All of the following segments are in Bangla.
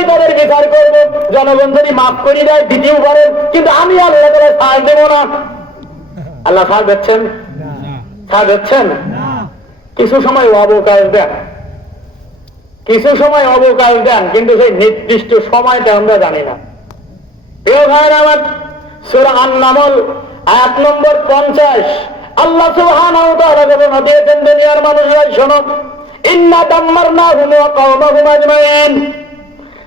আমি তাদের বিচার করব, জনগণ যদি মাফ করে দেয় দিতেও পারে, কিন্তু আমি আল্লাহ তাআলা ছাড় দেব না। আল্লাহ ছাড় দিচ্ছেন? ছাড় দিচ্ছেন? কিছু সময় অবকাশ দেন, কিছু সময় অবকাশ দেন, কিন্তু সেই নির্দিষ্ট সময়টা আমরা জানি না। প্রিয় ভাইরা আমার, সূরা আন-নামল আয়াত নম্বর 50 আল্লাহ সুবহানাহু ওয়া তাআলা ঘোষণা দিয়েছেন, দুনিয়ার মানুষরা শোনো, ইন্না দাম্মারনাহুম ওয়া কওমাহুম আজমাইন।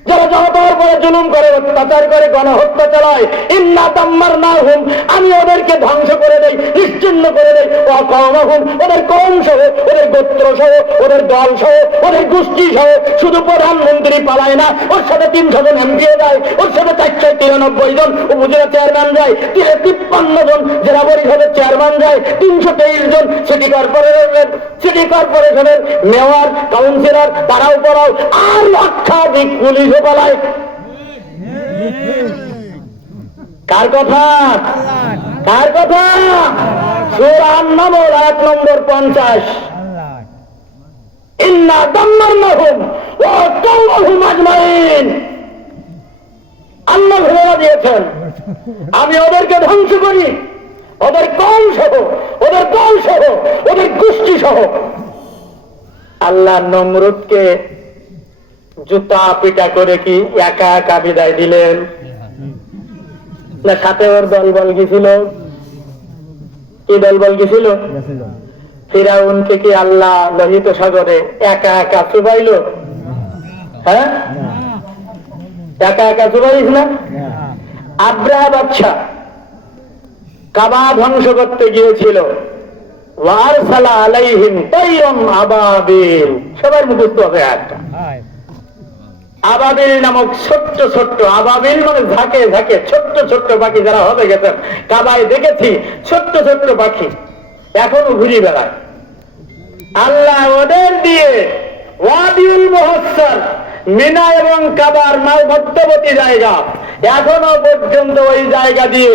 যারা জনতার উপরে জুলুম করে, অত্যাচার করে, গণহত্যা চালায়, ইন্না দাম্মারনাহুম, আমি ওদেরকে ধ্বংস করে দেই, নিশ্চিহ্ন করে দেই, ওয়া কওমাহুম, ওদের কওম সহ, ওদের গোত্র সহ, ওদের দল সহ, ওদের গোষ্ঠী সহ। শুধু প্রধানমন্ত্রী পালায় না, ওর সাথে 300 জন এমপিও যায়, ওর সাথে 493 জন উপজেলা চেয়ারম্যান যায়, 53 জন জেলা পরিষদের চেয়ারম্যান যায়, 323 জন সিটি কর্পোরেশনের মেয়র, কাউন্সিলর, তারাও পড়াও, আর লক্ষাধিক পুলিশও পালায়। কার কথা? কার কথা? সূরা আন-নামল আয়াত নম্বর 50, ইন্না দাম্মারনাহুম ওয়া কওমাহুম আজমাইন। আল্লাহ ঘোষণা দিয়েছেন, আমি ওদেরকে ধ্বংস করি, ওদের কওম সহ, ওদের দল সহ, ওদের গোষ্ঠী সহ। আল্লাহ নমরুদকে জুতা পিটা করে কি একা একা বিদায় দিলেন? না সাথে ওর দলবল গেছিল? কি দলবল গেছিল? ফিরাউনকে কি আল্লাহ লোহিত সাগরে একা একা চুবাইল? হ্যাঁ, একা একা চুবাইস না? আব্রাহা বাদশাহ কাবা ধ্বংস করতে গিয়েছিল, ওয়ারসালা আলাইহিম তাইরাম আবাবিল। সবার মুখস্থ হবে একটা আবাবিল নামক ছোট্ট ছোট্ট, আবাবিল মানে ঝাঁকে ঝাঁকে ছোট্ট ছোট্ট পাখি। যারা হবে গেছেন কাবায় দেখেছি ছোট্ট ছোট্ট পাখি, এখনো ঘুরে বেড়ায়। আল্লাহ ওদের দিয়ে ওয়াদিউল মুহাসসার, মিনা এবং কাবার মধ্যবর্তী জায়গা, এখনো পর্যন্ত ওই জায়গা দিয়ে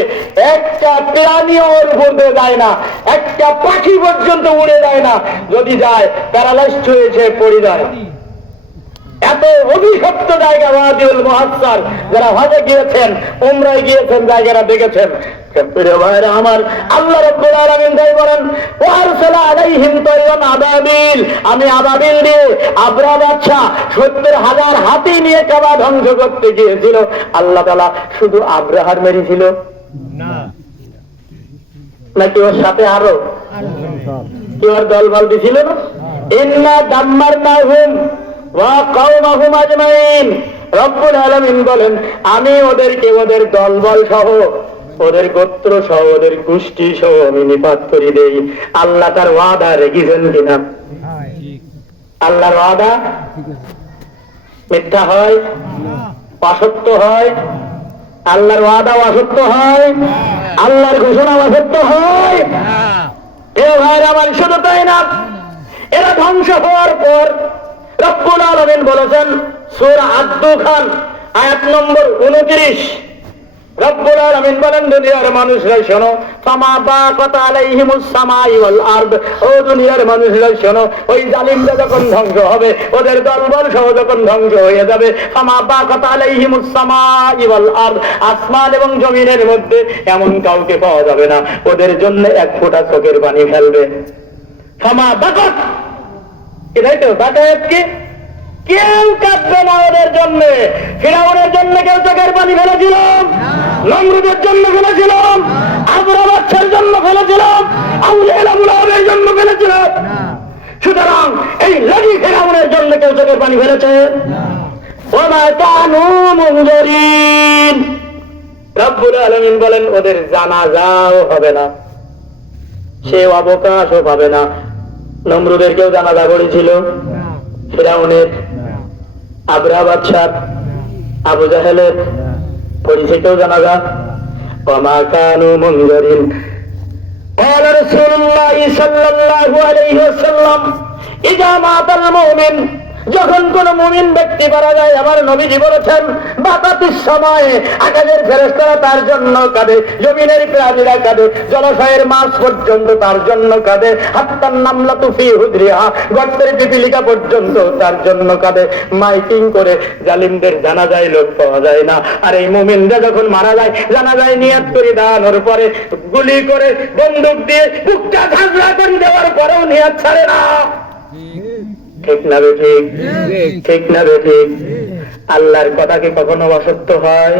একটা প্রাণীও ওর উপর দিয়ে যায় না, একটা পাখি পর্যন্ত উড়ে যায় না। যদি যায় প্যারালাইজড হয়েছে, পড়ে যায়। এত অভিশপ্ত জায়গা ওয়াদিউল মুহাসসার। যারা হজে গিয়েছেন, উমরায় গিয়েছেন, জায়গাটা দেখেছেন। আমার আল্লাহ রাব্বুল আলামিন তাই বলেন, ওয়ারসালা আলাইহিম তাইরান আবাবিল, আমি আবাবিল দিয়ে আব্রাহা বাদশা 70,000 হাতি নিয়ে কাবা ধ্বংস করতে গিয়েছিল। আল্লাহ তাআলা শুধু আব্রাহার মেরেছিল না, নাকি ওর সাথে আরো কি ওর দলবল দিছিল না? ইন্না দাম্মারনাহুম ওয়া কওমাহুম আজমাইন। রব্বুল আলামিন বলেন, আমি ওদেরকে ওদের দলবল সহ, ওদের গোত্র সহ, ওদের গোষ্ঠী সহ আমি নিপাত করে দেই। আল্লাহ তার ওয়াদা রেখেছেন কিনা? আল্লাহর ওয়াদা মিথ্যা হয়? অসত্য হয়? আল্লাহর ওয়াদা অসত্য হয়? আল্লাহর ঘোষণা অসত্য হয়? এ ভাইরা আমার, শুধু তাই না, এরা ধ্বংস হওয়ার পর রব্বুল আলামিন বলেছেন সূরা আদ-দুখান আয়াত নম্বর 29, রব্বুল আলামিন বলেন, দুনিয়ার মানুষরা শোনো, ফামা বাকাত আলাইহিমুস সামাই ওয়াল আরদ। ও দুনিয়ার মানুষরা শোনো, ওই জালিমরা যখন ধ্বংস হবে, ওদের দলবল সহ যখন ধ্বংস হয়ে যাবে, ফামা বাকাত আলাইহিমুস সামাই ওয়াল আরদ, আসমান এবং জমিনের মধ্যে এমন কাউকে পাওয়া যাবে না ওদের জন্য এক ফোঁটা চোখের পানি ফেলবে। ফামা বাকাত, এটাই তো বাকাত। কি কেউ কাঁদবে না ওদের জন্য। ফিরাউনের জন্য কেউ চোখের পানি ফেলেছিলাম, নমরুদের জন্য ফেলেছিলাম, আবরাহা বাদশার জন্য ফেলেছিলাম, আউলিয়া মুলামের জন্য ফেলেছিলাম। সুতরাং এই লাগি ফিরাউনের জন্য কেউ চোখের পানি ফেলেছে? ওমা কানু মুনজারিন। রব্বুল আলামিন বলেন, ওদের জানাজাও হবে না, সে অবকাশও পাবে না। নমরুদের কেউ জানাজা করেছিল? ফিরাউনের, আবরাহা বাদশার, আবু জাহেলের পরিচয় কেউ জানাজা? ওমা কানু মুনজারিন। قال رسول الله صلى الله عليه وسلم إذا مات المؤمن যখন কোন মুমিন ব্যক্তি মারা যায়, আমার নবীজি বলেছেন বাতাতির সময় আকাশের ফেরেশতারা তার জন্য কাঁদে, জমিনের প্রাণীরা কাঁদে, জলাশয়ের মাছ পর্যন্ত তার জন্য কাঁদে, হাত্তান নামলাতু ফি হুজরিহা, গর্তের পিপিলিকা পর্যন্ত তার জন্য কাঁদে। মাইকিং করে জালিমদের জানাজায় লোক পাওয়া যায় না, আর এই মুমিনরা যখন মারা যায় জানাজায় নিয়াত করে দাঁড়ানোর পরে, গুলি করে বন্দুক দিয়ে বুকটা ঝাঁঝরা করে দেওয়ার পরেও নিয়াত ছাড়ে না। ঠিক না বে ঠিক? ঠিক না বে ঠিক? আল্লাহর কথা কি কখনো অসত্য হয়?